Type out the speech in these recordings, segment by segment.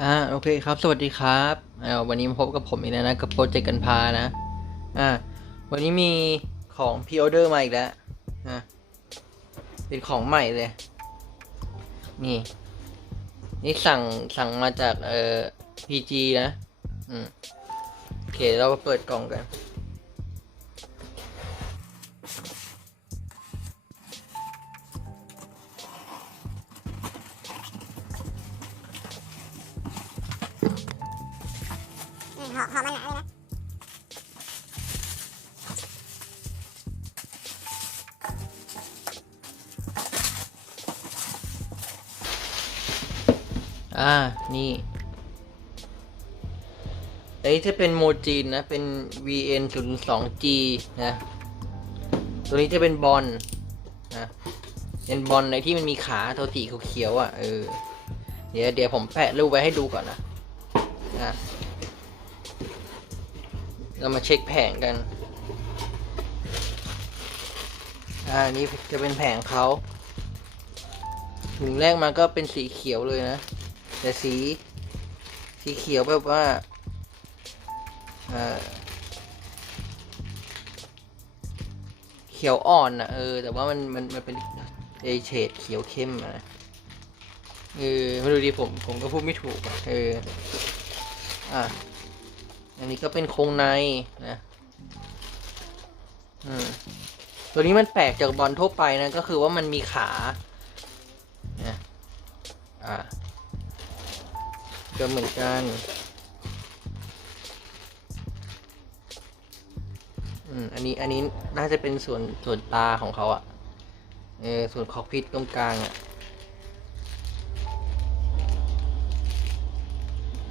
อ่าโอเคครับ สวัสดีครับอ่าวันนี้มาพบกับผมอีกแล้วนะกับโปรเจกต์กันพานะอ่าวันนี้มีของพิออเดอร์มาอีกแล้วนะเป็นของใหม่เลย นี่ นี่สั่งสั่งมาจากเอ่อ PG นะอืมโอเคเรามาเปิดกล่องกัน อันนี้จะเป็นโมจีนนะ เป็น VN 0 2 G นะ ตัวนี้จะเป็นบอลนะเป็นบอลในที่มันมีขาตัวสีเขียวๆอะเออเดี๋ยวเดี๋ยวผมแปะรูปไว้ให้ดูก่อนนะนะเรามาเช็คแผงกันอ่านี่จะเป็นแผงเขาถุงแรกมาก็เป็นสีเขียวเลยนะ แต่สี สีเขียวแบบว่า เขียวอ่อนนะเออ แต่ว่ามันมันมันเป็นเอเฉดเขียวเข้มนะเออม่รู้ดิผมผมก็พูดไม่ถูกเอออะอันนี้ก็เป็นโครงในนะอืมตัวนี้มันแปลกจากบอลทั่วไปนะ ก็คือว่ามันมีขาเนะอ่าก็เหมือนกัน อืมอันนี้อันนี้น่าจะเป็นส่วนส่วนตาของเขาอะเออส่วนคอกพิษตรงกลางอะ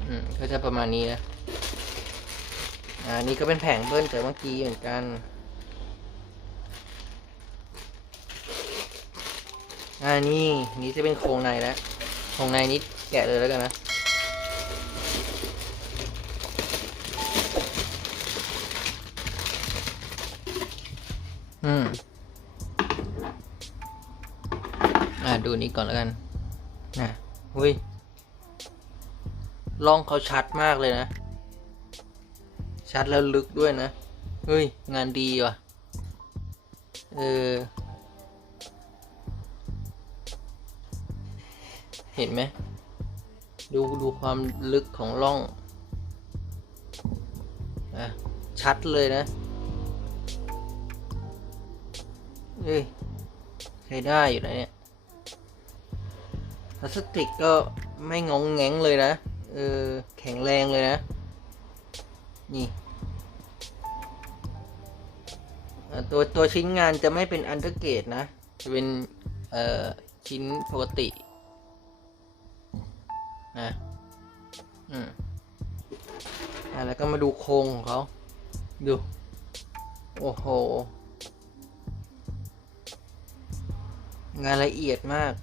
อืมก็จะประมาณนี้นะอ่านี่ก็เป็นแผงเบิ้ลจากเมื่อกี้เหมือนกันอ่านี่นี่จะเป็นโครงในแล้วโครงในนี้แกะเลยแล้วกันนะ อืม อ่าดูนี้ก่อนแล้วกันนะหุ้ยล่องเขาชัดมากเลยนะ ชัดแล้วลึกด้วยนะ เฮ้ย งานดีว่ะ เออ เห็นไหม ดูดูความลึกของร่อง อะ ชัดเลยนะ เฮ้ยใช้ได้อยู่นะเนี่ยพลาสติกก็ไม่งงแงงเลยนะ เออ แข็งแรงเลยนะ นี่ ตัวตัวชิ้นงานจะไม่เป็นอันเดอร์เกตนะ จะเป็น เอ่อ ชิ้นปกติ นะ อืมอะแล้วก็มาดูโครงของเขา ดู โอ้โห งานละเอียดมาก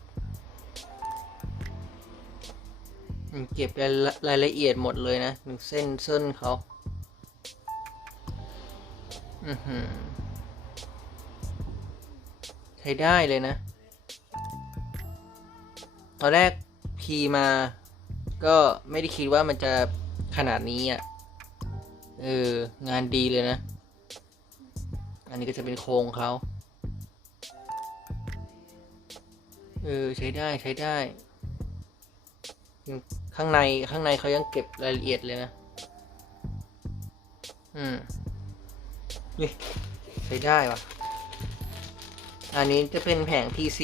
เก็บรายละเอียดหมดเลยนะหนึ่งเส้นเส้นเขาใช้ได้เลยนะ ตอนแรกพีมา ก็ไม่ได้คิดว่ามันจะขนาดนี้อะ เออ งานดีเลยนะ อันนี้ก็จะเป็นโครงเขา เออใช้ได้ใช้ได้ข้างในข้างในเขายังเก็บรายละเอียดเลยนะ อืมนี่ใช้ได้ว่ะ อันนี้จะเป็นแผง PC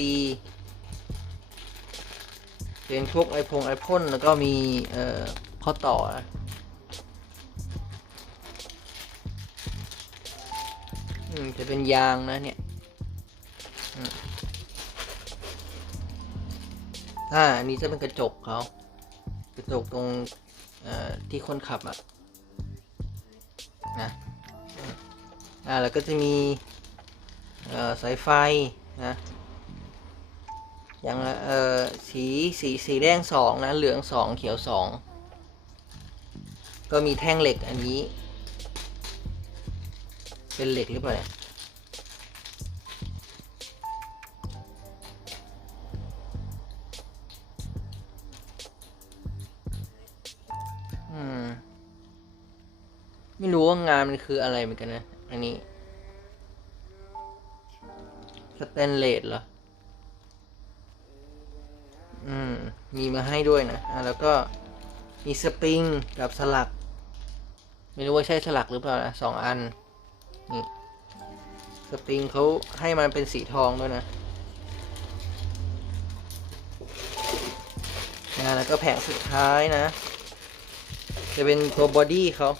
เป็นพวกไอพงไอพ่นแล้วก็มี เอ่อ ข้อต่อนะอืมจะเป็นยางนะเนี่ย อ่าอันนี้จะเป็นกระจกเขากระจกตรงที่คนขับอะนะอ่าแล้วก็จะมีสายไฟนะอย่างละเออสีสีสีแดงสองนะเหลืองสองเขียวสองก็มีแท่งเหล็กอันนี้ เป็นเหล็กหรือเปล่า งานมันคืออะไรเหมือนกันนะ อันนี้สแตนเลสเหรอ อืม มีมาให้ด้วยนะ อะแล้วก็มีสปริงกับสลัก ไม่รู้ว่าใช่สลักหรือเปล่านะสองอัน นี่ สปริงเขาให้มันเป็นสีทองด้วยนะนะแล้วก็แผงสุดท้ายนะ จะเป็นตัวบอดี้เขา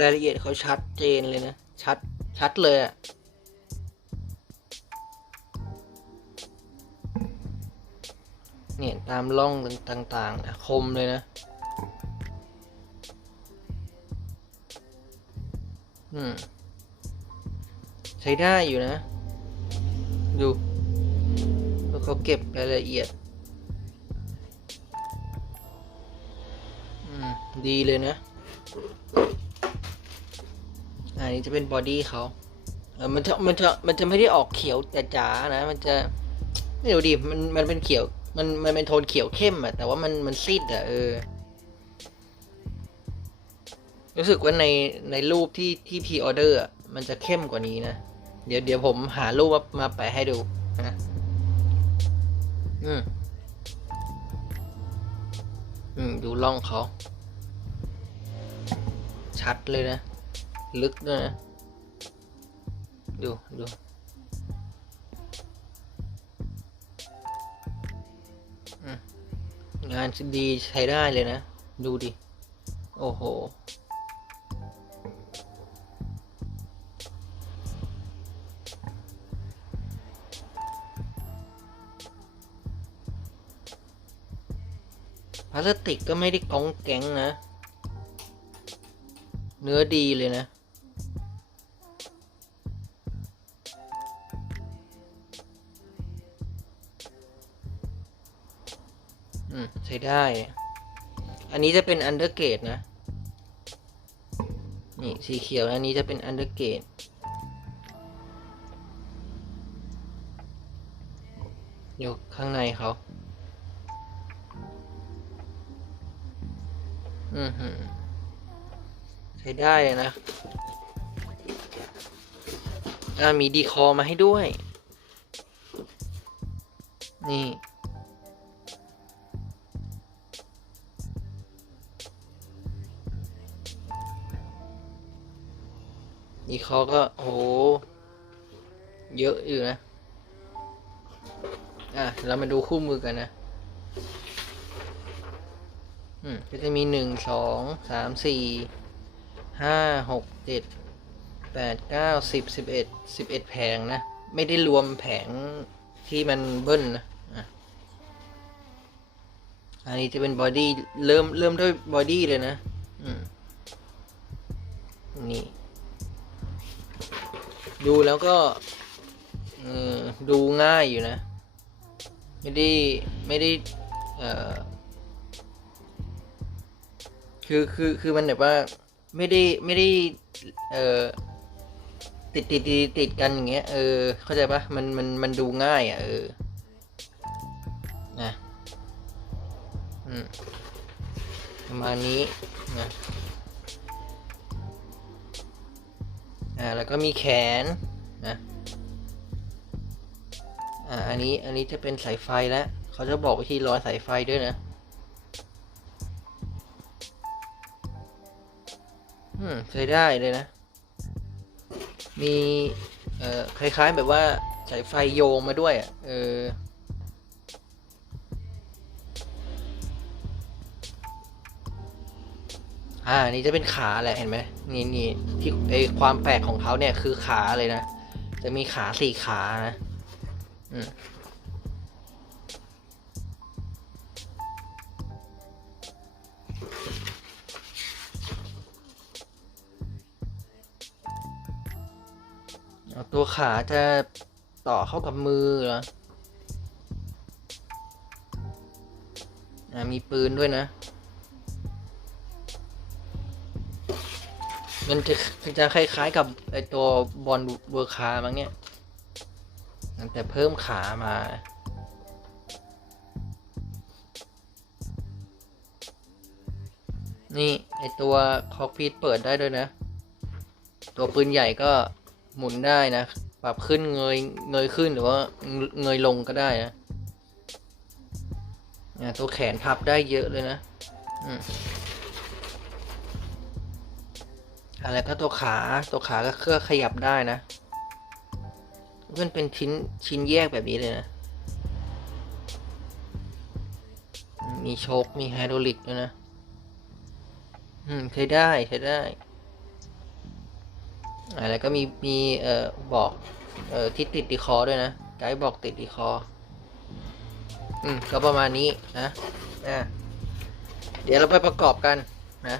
รายละเอียดเขาชัดเจนเลยนะ ชัด ชัดเลยอะเนี่ย ตามร่องต่างๆนะคมเลยนะ อืม ใช้ได้อยู่นะ ดูแล้วเขาเก็บรายละเอียด อืม ดีเลยนะ อันนี้จะเป็นบอดี้เขาเออมันจะมันจะมันจะไม่ได้ออกเขียวจ๋าๆนะ มันจะไม่รู้ดิมันมันเป็นเขียว มันมันเป็นโทนเขียวเข้มอะแต่ว่ามันมันซีดอะเออ รู้สึกว่าในในรูปที่ที่พีออเดอร์อะมันจะเข้มกว่านี้นะ เดี๋ยวเดี๋ยวผมหารูปมามาแปะให้ดูนะอืมอืม ดูร่องเขา ชัดเลยนะ ลึกด้วยนะดูดูงานดีใช้ได้เลยนะ ดูดิ โอ้โห พลาสติกก็ไม่ได้กองแก๊งนะ เนื้อดีเลยนะ ได้ อันนี้จะเป็นอันเดอร์เกตนะ นี่สีเขียวอันนี้จะเป็นอันเดอร์เกตอยู่ข้างในเขาอือหือใช้ได้เลยนะมีดีคอมาให้ด้วย นี่ ดีคอก็โห เยอะอยู่นะ อะ เรามาดูคู่มือกันนะ อืมก็จะมีหนึ่งสองสามสี่ห้าหกเจ็ดแปดเก้าสิบสิบเอ็ดสิบเอ็ดแผงนะ ไม่ได้รวมแผงที่มันเบิ้ลนะอะอันนี้จะเป็นบอดี้เริ่มเริ่มด้วยบอดี้เลยนะ อืม นี่ ดูแล้วก็ดูง่ายอยู่นะ ไม่ได้ ไม่ได้คือคือคือมันแบบว่าไม่ได้ไม่ได้เอ่อติดติดติดติดกันอย่างเงี้ยเออเข้าใจปะมันมันมันดูง่ายอะเออนะอืมประมาณนี้นะ อ่าแล้วก็มีแขนนะอ่าอันนี้อันนี้จะเป็นสายไฟแล้วเขาจะบอกวิธีร้อยสายไฟด้วยนะอืมใช้ได้เลยนะ มีเอ่อคล้ายๆแบบว่าสายไฟโยงมาด้วยอะเออ อ่านี่จะเป็นขาแหละเห็นไหมนี่นี่ที่ไอความแปลกของเขาเนี่ยคือขาเลยนะจะมีขาสี่ขานะอืมตัวขาจะต่อเข้ากับมือเหรออมีปืนด้วยนะ มันจะจะคล้ายๆกับไอตัวบอลเวอร์คามั้งเนี่ยแต่เพิ่มขามานี่ ไอตัวคอกพิทเปิดได้ด้วยนะ ตัวปืนใหญ่ก็หมุนได้นะ ปรับขึ้นเงยเงยขึ้นหรือว่าเงยลงก็ได้นะตัวแขนพับได้เยอะเลยนะ อืม อะไรก็ตัวขาตัวขาก็เคลื่อนขยับได้นะมันเป็นชิ้นชิ้นแยกแบบนี้เลยนะ มีโชคมีไฮดรอลิกด้วยนะ อืมใช้ได้ใช้ได้อ่าแล้วก็มีมีเอ่อบอกเอ่อที่ติดดีคอด้วยนะไกด์บอกติดดีคอ อืมก็ประมาณนี้นะอ่าเดี๋ยวเราไปประกอบกันนะ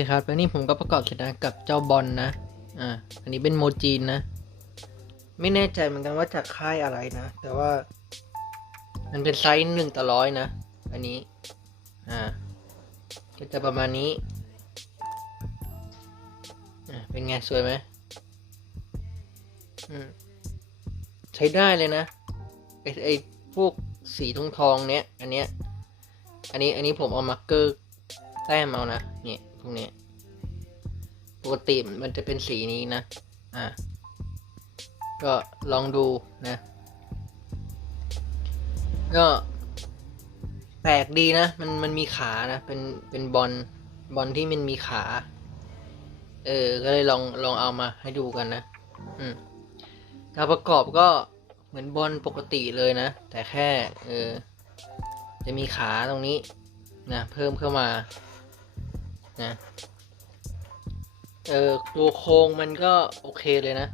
คครับแล้วนี่ผมก็ประกอบเสร็จนะกับเจ้าบอลนะอ่าอันนี้เป็นโมจีนนะ ไม่แน่ใจเหมือนกันว่าจากค่ายอะไรนะ แต่ว่า มันเป็นไซส์หนึ่งต่อร้อยนะ อันนี้อ่าก็จะประมาณนี้อ่าเป็นไงสวยไหมอืมใช้ได้เลยนะไอไอพวกสีทองทองเนี้ยอันเนี้ยอันนี้อันนี้ผมเอามาร์กเกอร์แต้มเอานะเนี่ย วกนี้ ปกติมันจะเป็นสีนี้นะ อ่าก็ลองดูนะ ก็แปลกดีนะ มันมันมีขานะ เป็นเป็นบอลบอลที่มันมีขา เออ ก็เลยลองลองเอามาให้ดูกันนะ อืมการประกอบก็เหมือนบอลปกติเลยนะ แต่แค่ เออ จะมีขาตรงนี้นะ เพิ่มเข้ามา นะ เออตัวโครงมันก็โอเคเลยนะ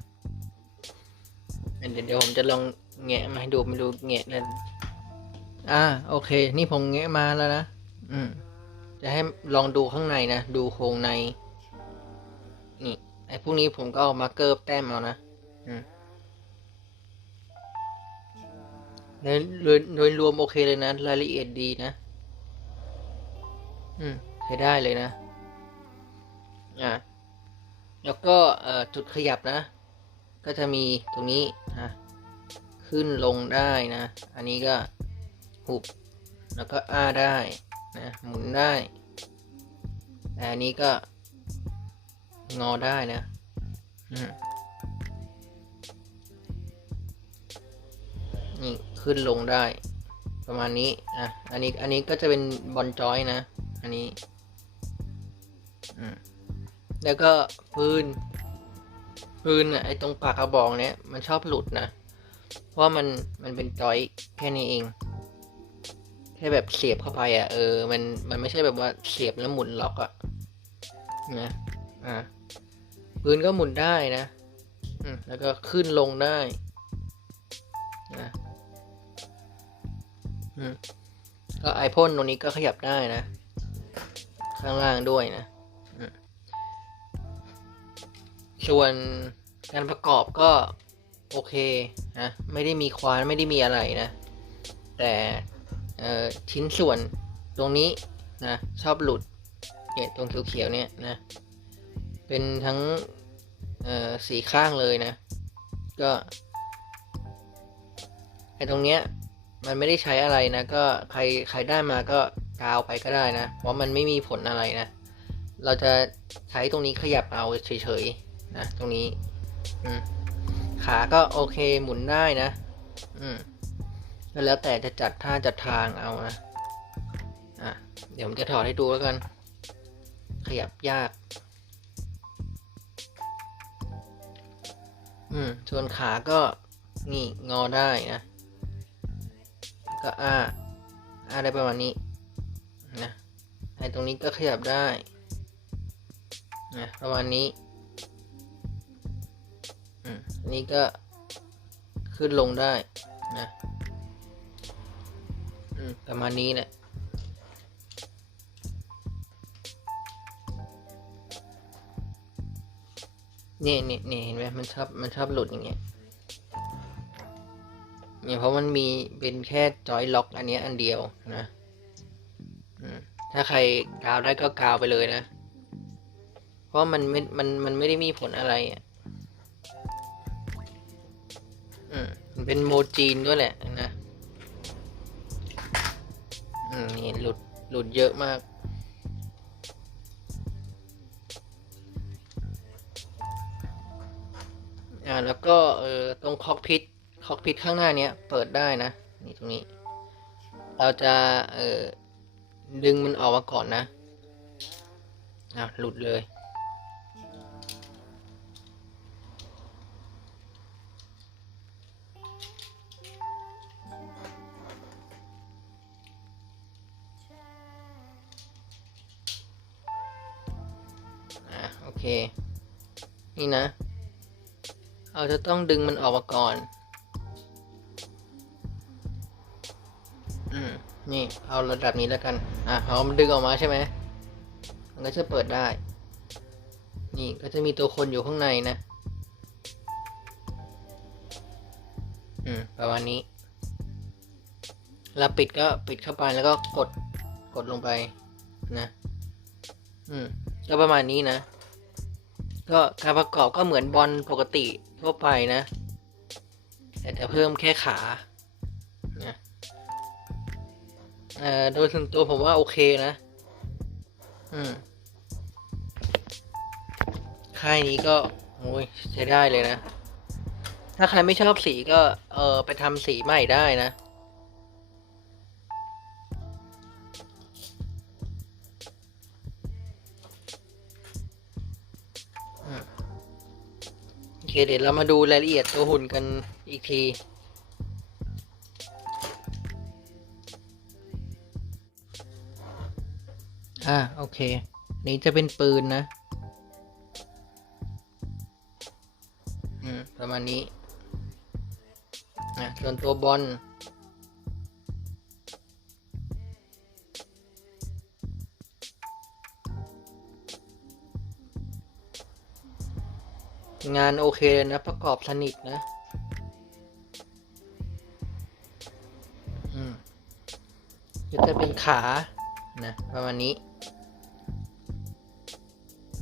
เดี๋ยวเดี๋ยวผมจะลองแงะมาให้ดูไม่รู้แงะแล้วอ่าโอเค นี่ผมแงะมาแล้วนะ อืม จะให้ลองดูข้างในนะ ดูโครงใน นี่ไอ้พวกนี้ผมก็เอามาเกิบแต้มเอานะ อืมโดยโดยโดยรวมโอเคเลยนะ รายละเอียดดีนะ อืม ใช้ได้เลยนะ อ่าแล้วก็จุดขยับนะ ก็จะมีตรงนี้นะขึ้นลงได้นะ อันนี้ก็หุบ แล้วก็อ้าได้นะหมุนได้แต่อันนี้ก็งอได้นะอืมนี่ขึ้นลงได้ ประมาณนี้อะอันนี้อันนี้ก็จะเป็นบอลจอยนะ อันนี้ อืม แล้วก็ปืนปืนอะไอ้ตรงปากกระบอกเนี้ยมันชอบหลุดนะเพราะมันมันเป็นจอยแค่นี้เองแค่แบบเสียบเข้าไปอะเออมันมันไม่ใช่แบบว่าเสียบแล้วหมุนล็อกอะนะอ่าปืนก็หมุนได้นะอืมแล้วก็ขึ้นลงได้นะอืมก็ไอพ่นตรงนี้ก็ขยับได้นะ ข้างล่างด้วยนะ ส่วนการประกอบก็โอเคนะไม่ได้มีควานไม่ได้มีอะไรนะ แต่ชิ้นส่วนตรงนี้นะชอบหลุดเนี่ยตรงเขียวๆเนี่ยนะเป็นทั้งสีข้างเลยนะ ก็ไอตรงเนี้ยมันไม่ได้ใช้อะไรนะ ก็ใครใครได้มาก็กาวไปก็ได้นะ เพราะมันไม่มีผลอะไรนะ เราจะใช้ตรงนี้ขยับเอาเฉยๆ นะตรงนี้ขาก็โอเคหมุนได้นะ อืมแล้วแต่จะจัดท่าจัดทางเอานะอะเดี๋ยวผมจะถอดให้ดูแล้วกัน ขยับยาก อืมส่วนขาก็นี่งอได้นะ ก็อ้าอ้าได้ประมาณนี้นะไอ้ตรงนี้ก็ขยับได้นะประมาณนี้ นี้ก็ขึ้นลงได้นะประมาณนี้แหละนี่นี่นี่เห็นไหมมันชอบมันชอบหลุดอย่างเงี้ยเนี่ยเพราะมันมีเป็นแค่จอยล็อก อันนี้อันเดียวนะถ้าใครกาวได้ก็กาวไปเลยนะ เพราะมันไม่มันมันไม่ได้มีผลอะไรอะ มันเป็นโมจีนด้วยแหละนะนี่หลุดหลุดเยอะมาก อ่าแล้วก็เออตรงคอกพิทคอกพิทข้างหน้าเนี้ยเปิดได้นะ นี่ตรงนี้ เราจะเออดึงมันออกมาก่อนนะ อะหลุดเลย นี่นะ เราจะต้องดึงมันออกมาก่อน อืม นี่ เอาระดับนี้แล้วกัน อะเอามันดึงออกมาใช่ไหม มันก็จะเปิดได้ นี่ก็จะมีตัวคนอยู่ข้างในนะ อืม ประมาณนี้แล้วปิดก็ปิดเข้าไปแล้วก็กดกดลงไปนะ อืม ก็ประมาณนี้นะ ก็การประกอบก็เหมือนบอลปกติทั่วไปนะ แต่จะเพิ่มแค่ขานะเอ่อโดยส่วนตัวผมว่าโอเคนะ อืม ค่ายนี้ก็โอ้ยใช้ได้เลยนะ ถ้าใครไม่ชอบสีก็ เออไปทำสีใหม่ได้นะ คเดี๋ยวเรามาดูรายละเอียดตัวหุ่นกันอีกที อ่าโอเค นี้จะเป็นปืนนะ อืม ประมาณนี้นะส่วนตัวบอล งานโอเคนะ ประกอบสนิทนะอืมก็จะเป็นขา นะ ประมาณนี้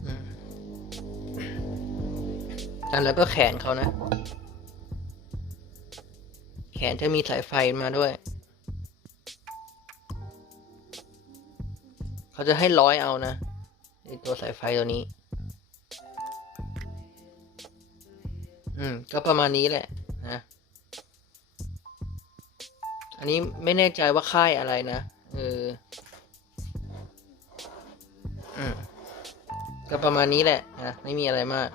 อืมแล้วก็แขนเขานะ แขนจะมีสายไฟมาด้วย เขาจะให้ร้อยเอานะไอตัวสายไฟตัวนี้ อืม ก็ประมาณนี้แหละนะ อันนี้ไม่แน่ใจว่าค่ายอะไรนะ เออ อืม ก็ประมาณนี้แหละนะ ไม่มีอะไรมาก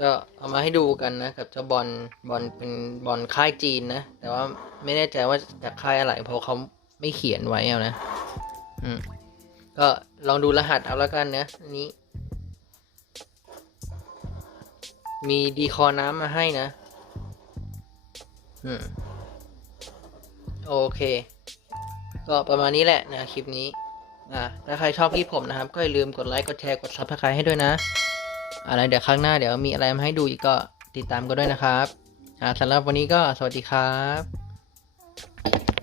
ก็เอามาให้ดูกันนะ กับเจ้าบอล บอลเป็นบอลค่ายจีนนะ แต่ว่าไม่แน่ใจว่าจากค่ายอะไร เพราะเขาไม่เขียนไว้เอานะ อืม ก็ลองดูรหัสเอาแล้วกันนะ อันนี้ มีดีคอน้ำมาให้นะ อืม โอเค ก็ประมาณนี้แหละนะคลิปนี้ อ่าถ้าใครชอบคลิปผมนะครับ ก็อย่าลืมกดไลค์ กดแชร์ กดซับสไครต์ให้ด้วยนะ อะไรเดี๋ยวครั้งหน้าเดี๋ยวมีอะไรมาให้ดูอีกก็ติดตามกันด้วยนะครับ อ่าสำหรับวันนี้ก็สวัสดีครับ